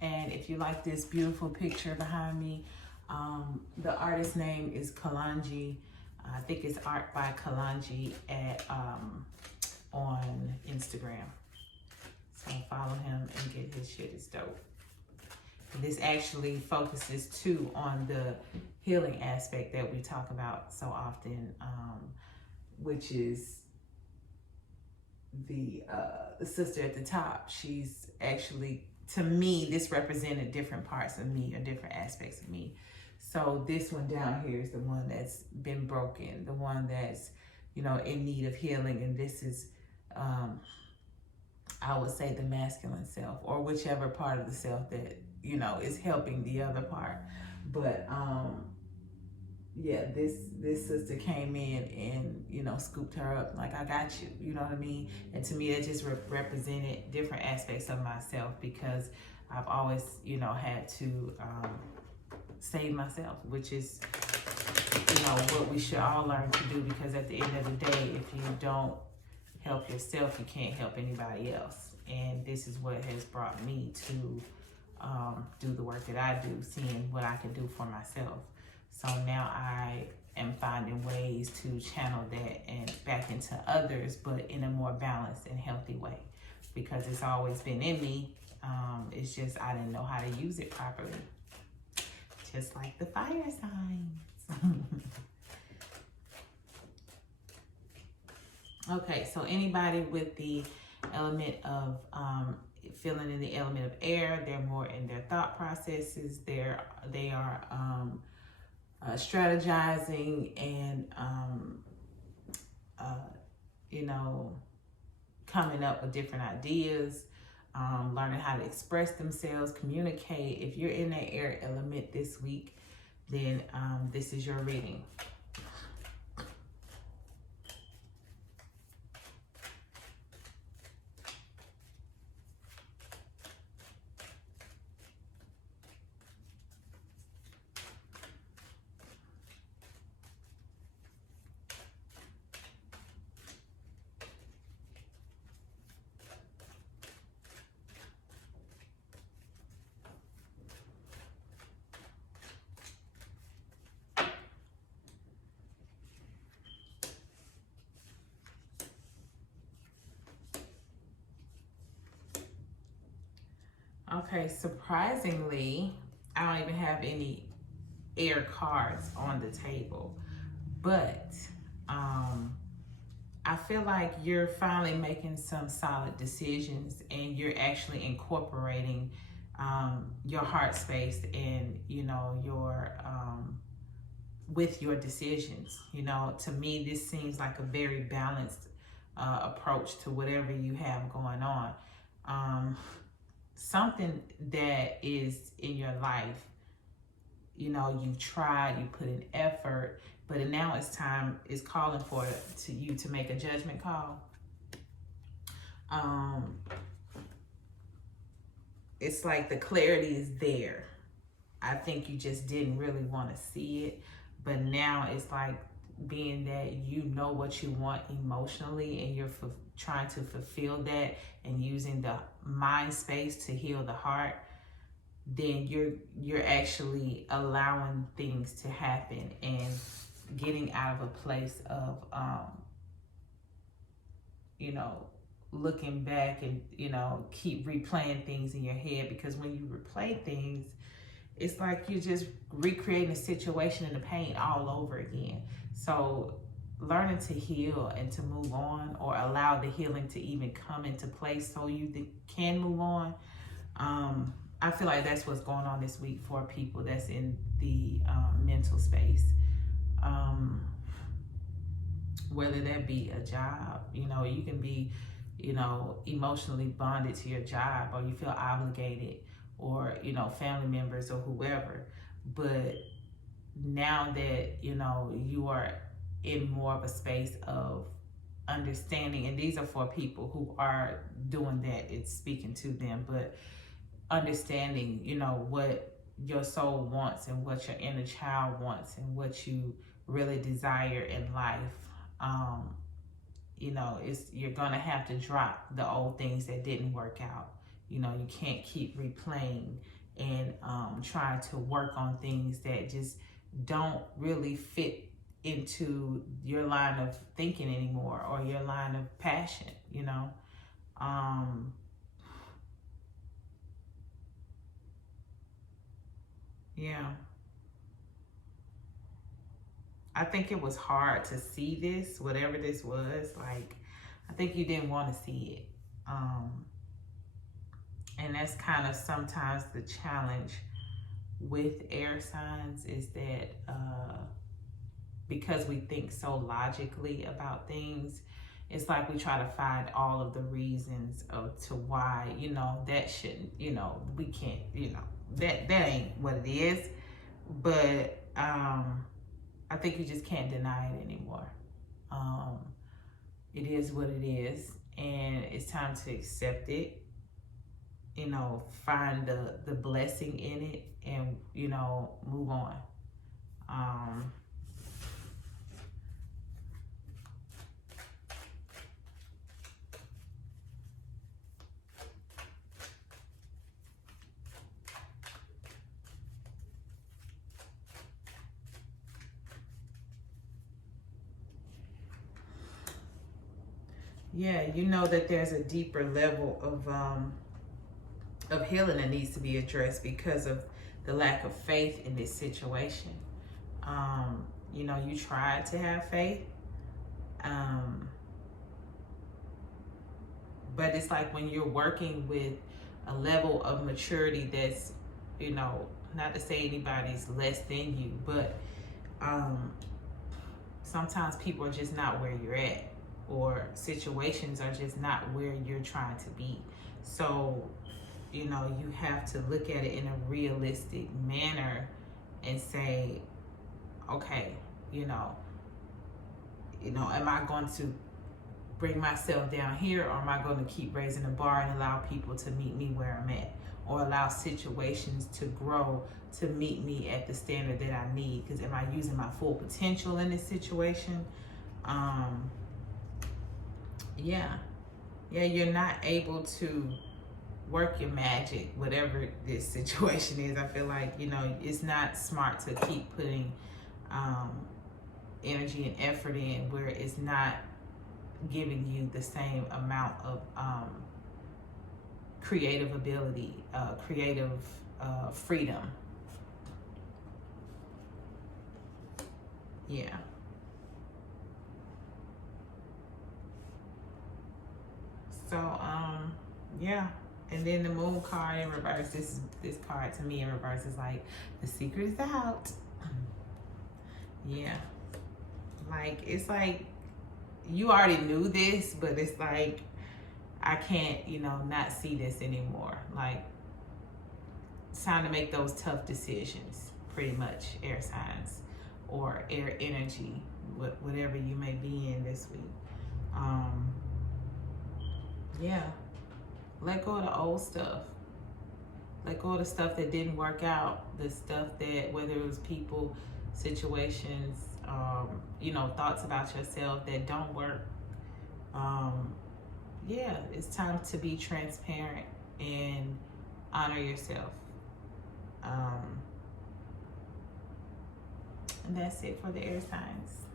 And if you like this beautiful picture behind me, the artist's name is Kalanji. I think it's art by Kalanji at on Instagram. So follow him and get his shit. It's dope. This actually focuses too on the healing aspect that we talk about so often, which is the sister at the top. She's actually, to me, this represented different parts of me or different aspects of me. So this one down here is the one that's been broken, the one that's, you know, in need of healing. And this is, I would say, the masculine self, or whichever part of the self that, you know, is helping the other part. But yeah, this sister came in and, you know, scooped her up like, I got you, you know what I mean? And to me, that just represented different aspects of myself, because I've always, you know, had to save myself, which is, you know, what we should all learn to do, because at the end of the day, if you don't help yourself, you can't help anybody else. And this is what has brought me to do the work that I do, seeing what I can do for myself. So now I am finding ways to channel that and back into others, but in a more balanced and healthy way, because it's always been in me. It's just I didn't know how to use it properly. Just like the fire signs. Okay, so anybody with the element of feeling in the element of air, they're more in their thought processes. They are strategizing and you know, coming up with different ideas, learning how to express themselves, communicate. If you're in that air element this week, then this is your reading. Okay, surprisingly, I don't even have any air cards on the table, but I feel like you're finally making some solid decisions, and you're actually incorporating your heart space and, you know, your with your decisions. You know, to me, this seems like a very balanced approach to whatever you have going on. Something that is in your life, you know, you've tried, you put in effort, but now it's time, it's calling for you to make a judgment call. It's like the clarity is there. I think you just didn't really want to see it, but now it's like, being that you know what you want emotionally, and you're trying to fulfill that and using the mind space to heal the heart, then you're actually allowing things to happen and getting out of a place of you know, looking back and, you know, keep replaying things in your head, because when you replay things, it's like you're just recreating a situation in the pain all over again. So learning to heal and to move on, or allow the healing to even come into place so you can move on. I feel like that's what's going on this week for people that's in the mental space. Whether that be a job, you know, you can be, you know, emotionally bonded to your job, or you feel obligated, or, you know, family members or whoever. But now that, you know, you are in more of a space of understanding, and these are for people who are doing that, it's speaking to them, but understanding, you know, what your soul wants and what your inner child wants and what you really desire in life. You know, you're gonna have to drop the old things that didn't work out. You know, you can't keep replaying and trying to work on things that just don't really fit into your line of thinking anymore, or your line of passion, you know. Yeah. I think it was hard to see this, whatever this was. Like, I think you didn't want to see it. And that's kind of sometimes the challenge with air signs, is that because we think so logically about things, it's like we try to find all of the reasons to why, you know, that shouldn't, you know, we can't, you know, that ain't what it is. But I think you just can't deny it anymore. It is what it is, and it's time to accept it. You know, find the blessing in it, and, you know, move on. Yeah, you know that there's a deeper level of healing that needs to be addressed because of the lack of faith in this situation. You know, you tried to have faith, but it's like when you're working with a level of maturity that's, you know, not to say anybody's less than you, but sometimes people are just not where you're at, or situations are just not where you're trying to be. So, you know, you have to look at it in a realistic manner and say, okay, you know, am I going to bring myself down here, or am I going to keep raising the bar and allow people to meet me where I'm at, or allow situations to grow to meet me at the standard that I need? Because am I using my full potential in this situation? Yeah, you're not able to work your magic, whatever this situation is. I feel like, you know, it's not smart to keep putting energy and effort in where it's not giving you the same amount of creative ability, creative freedom. Yeah. So, yeah. And then the moon card in reverse, this card to me in reverse is like, the secret is out. Yeah. Like, it's like, you already knew this, but it's like, I can't, you know, not see this anymore. Like, it's time to make those tough decisions, pretty much, air signs or air energy, whatever you may be in this week. Yeah. Let go of the old stuff. Let go of the stuff that didn't work out. The stuff that, whether it was people, situations, you know, thoughts about yourself that don't work. Yeah, it's time to be transparent and honor yourself. And that's it for the air signs.